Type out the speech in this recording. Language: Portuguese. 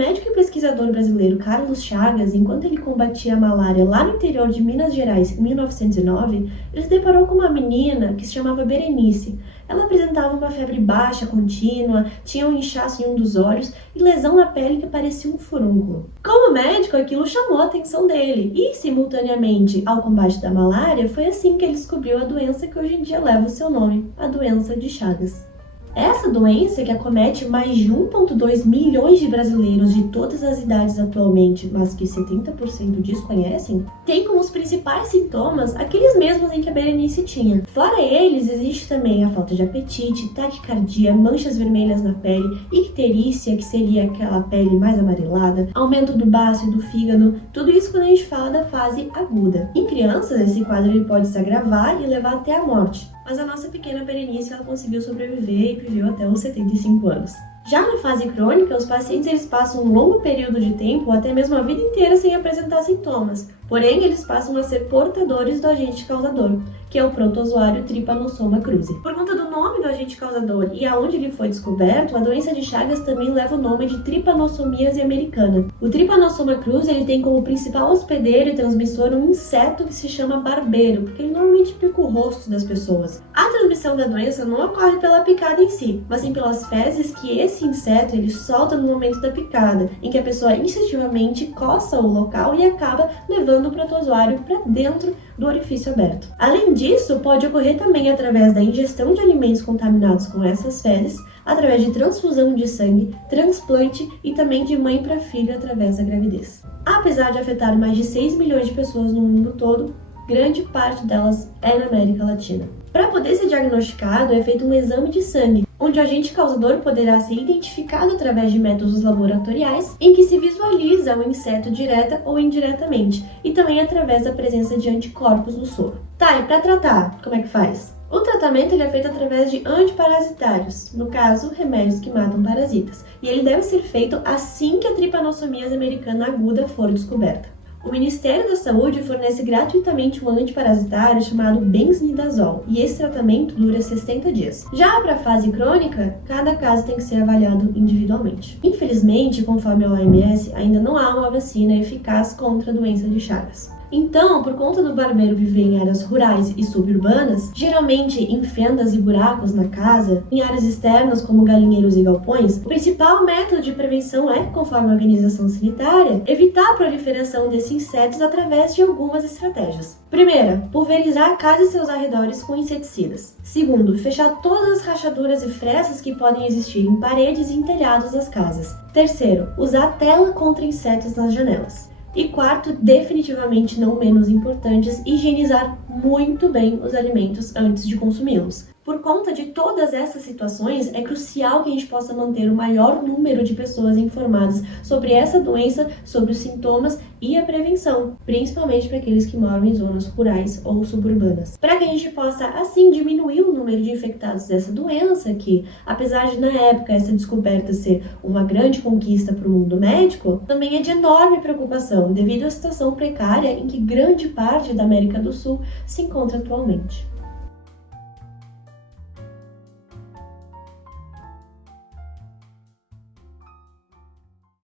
médico e pesquisador brasileiro Carlos Chagas, enquanto ele combatia a malária lá no interior de Minas Gerais em 1909, ele se deparou com uma menina que se chamava Berenice. Ela apresentava uma febre baixa contínua, tinha um inchaço em um dos olhos e lesão na pele que parecia um furúnculo. Como médico, aquilo chamou a atenção dele e, simultaneamente ao combate da malária, foi assim que ele descobriu a doença que hoje em dia leva o seu nome, a doença de Chagas. Essa doença, que acomete mais de 1,2 milhões de brasileiros de todas as idades atualmente, mas que 70% desconhecem, tem como os principais sintomas aqueles mesmos em que a Berenice tinha. Fora eles, existe também a falta de apetite, taquicardia, manchas vermelhas na pele, icterícia, que seria aquela pele mais amarelada, aumento do baço e do fígado, tudo isso quando a gente fala da fase aguda. Em crianças, esse quadro ele pode se agravar e levar até a morte. Mas a nossa pequena Berenice ela conseguiu sobreviver e viveu até os 75 anos. Já na fase crônica, os pacientes eles passam um longo período de tempo, ou até mesmo a vida inteira, sem apresentar sintomas. Porém, eles passam a ser portadores do agente causador, que é o protozoário Trypanosoma cruzi. Por conta do nome do agente causador e aonde ele foi descoberto, a doença de Chagas também leva o nome de Trypanossomiase americana. O Trypanosoma cruzi ele tem como principal hospedeiro e transmissor um inseto que se chama barbeiro, porque ele normalmente pica o rosto das pessoas. A transmissão da doença não ocorre pela picada em si, mas sim pelas fezes que esse inseto ele solta no momento da picada, em que a pessoa instintivamente coça o local e acaba levando o protozoário para dentro do orifício aberto. Além disso, pode ocorrer também através da ingestão de alimentos contaminados com essas fezes, através de transfusão de sangue, transplante e também de mãe para filho através da gravidez. Apesar de afetar mais de 6 milhões de pessoas no mundo todo, grande parte delas é na América Latina. Para poder ser diagnosticado, é feito um exame de sangue, onde o agente causador poderá ser identificado através de métodos laboratoriais, em que se visualiza o inseto direta ou indiretamente, e também através da presença de anticorpos no soro. Tá, e para tratar, como é que faz? O tratamento ele é feito através de antiparasitários, no caso, remédios que matam parasitas, e ele deve ser feito assim que a Trypanossomiase americana aguda for descoberta. O Ministério da Saúde fornece gratuitamente um antiparasitário chamado benzimidazol, e esse tratamento dura 60 dias. Já para a fase crônica, cada caso tem que ser avaliado individualmente. Infelizmente, conforme a OMS, ainda não há uma vacina eficaz contra a doença de Chagas. Então, por conta do barbeiro viver em áreas rurais e suburbanas, geralmente em fendas e buracos na casa, em áreas externas como galinheiros e galpões, o principal método de prevenção é, conforme a organização sanitária, evitar a proliferação desses insetos através de algumas estratégias. Primeira, pulverizar a casa e seus arredores com inseticidas. Segundo, fechar todas as rachaduras e frestas que podem existir em paredes e em telhados das casas. Terceiro, usar tela contra insetos nas janelas. E quarto, definitivamente não menos importantes, higienizar muito bem os alimentos antes de consumi-los. Por conta de todas essas situações, é crucial que a gente possa manter o maior número de pessoas informadas sobre essa doença, sobre os sintomas e a prevenção, principalmente para aqueles que moram em zonas rurais ou suburbanas. Para que a gente possa, assim, diminuir o número de infectados dessa doença, que, apesar de, na época, essa descoberta ser uma grande conquista para o mundo médico, também é de enorme preocupação devido à situação precária em que grande parte da América do Sul se encontra atualmente.